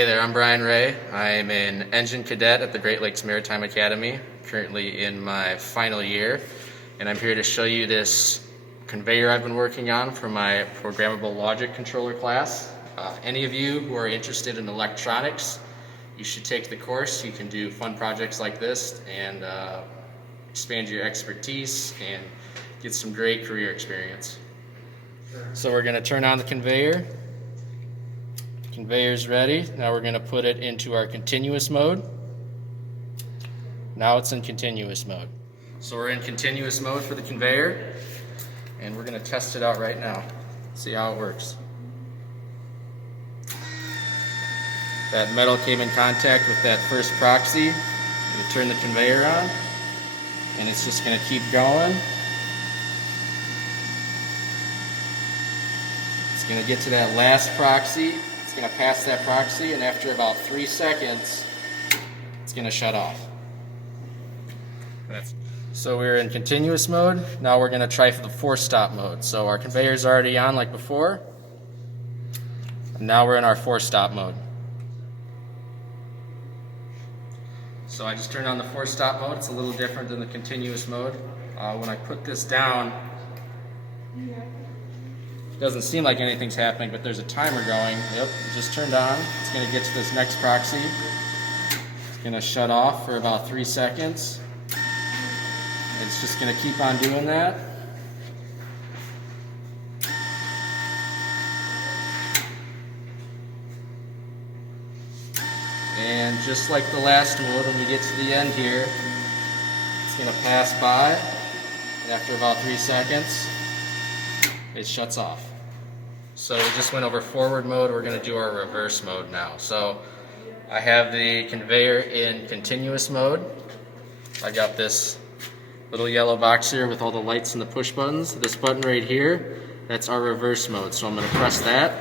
Hey there, I'm Brian Ray. I'm an engine cadet at the Great Lakes Maritime Academy, currently in my final year, and I'm here to show you this conveyor I've been working on for my Programmable Logic Controller class. Any of you who are interested in electronics, you should take the course. You can do fun projects like this and expand your expertise and get some great career experience. So we're going to turn on the conveyor. Conveyor's ready. Now we're going to put it into our continuous mode. Now it's in continuous mode. So we're in continuous mode for the conveyor, and we're going to test it out right now. See how it works. That metal came in contact with that first proxy. I'm going to turn the conveyor on, and it's just going to keep going. It's going to get to that last proxy. It's going to pass that proxy, and after about 3 seconds, it's going to shut off. So we're in continuous mode. Now we're going to try for the force stop mode. So our conveyor is already on like before, and now we're in our force stop mode. So I just turned on the force stop mode. It's a little different than the continuous mode. When I put this down, it doesn't seem like anything's happening, but there's a timer going. Yep, it just turned on. It's going to get to this next proxy. It's going to shut off for about 3 seconds. It's just going to keep on doing that. And just like the last mode, when we get to the end here, it's going to pass by, and after about 3 seconds, it shuts off. So we just went over forward mode. We're going to do our reverse mode now. So I have the conveyor in continuous mode. I got this little yellow box here with all the lights and the push buttons. This button right here, that's our reverse mode. So I'm going to press that.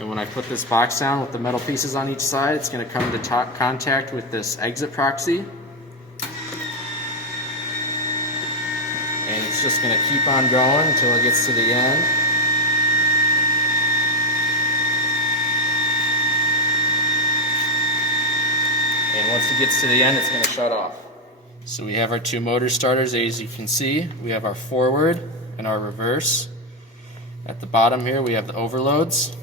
And when I put this box down with the metal pieces on each side, it's going to come into contact with this exit proxy. And it's just going to keep on going until it gets to the end. And once it gets to the end, it's going to shut off. So we have our two motor starters. As you can see, we have our forward and our reverse. At the bottom here, we have the overloads.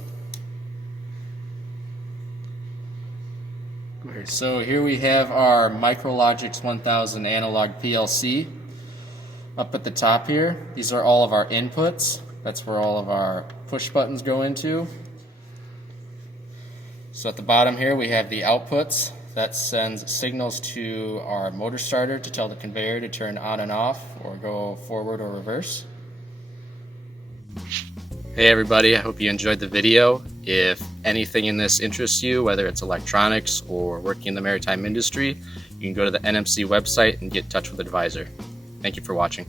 So here we have our Micrologix 1000 analog PLC. Up at the top here, these are all of our inputs. That's where all of our push buttons go into. So at the bottom here, we have the outputs. That sends signals to our motor starter to tell the conveyor to turn on and off or go forward or reverse. Hey everybody, I hope you enjoyed the video. If anything in this interests you, whether it's electronics or working in the maritime industry, you can go to the NMC website and get in touch with an advisor. Thank you for watching.